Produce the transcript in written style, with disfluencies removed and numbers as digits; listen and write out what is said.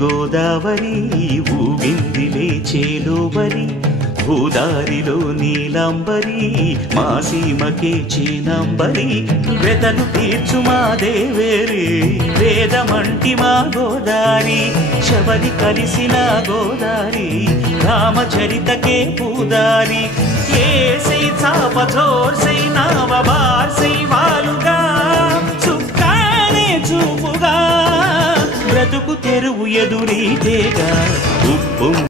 గోదావరి ఊగిందిలే చేలోబరి భూదారిలో నీలాంబరి మా సీమకే చీనాంబరి వెతలు తీర్చు మా దేవేరి వేదమంటి మా గోదారి శబరి కలిసిన గోదారి రామచరితకే పూదారి ఏసై చాప జోర్సై నావ బార్సై వాలుగా చుక్కానే చూపుగా బ్రతుకు తెరువు ఎదురీతేగా ఉప్పు